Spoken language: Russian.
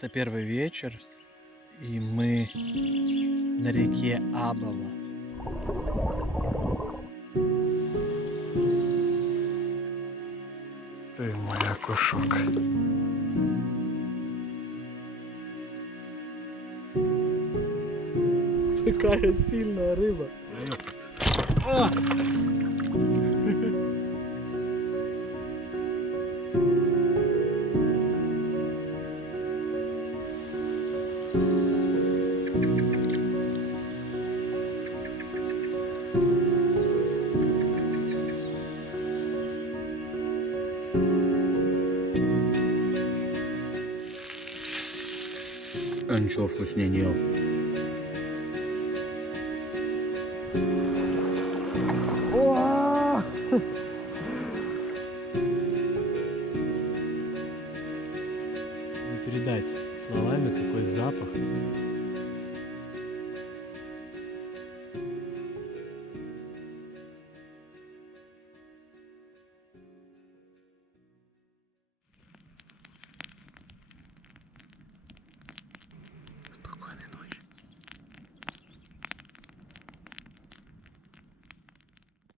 Это первый вечер, и мы на реке Абава. Ты мой окушок. Такая сильная рыба. А! А ничего вкуснее не ел. О! Не передать словами, какой запах.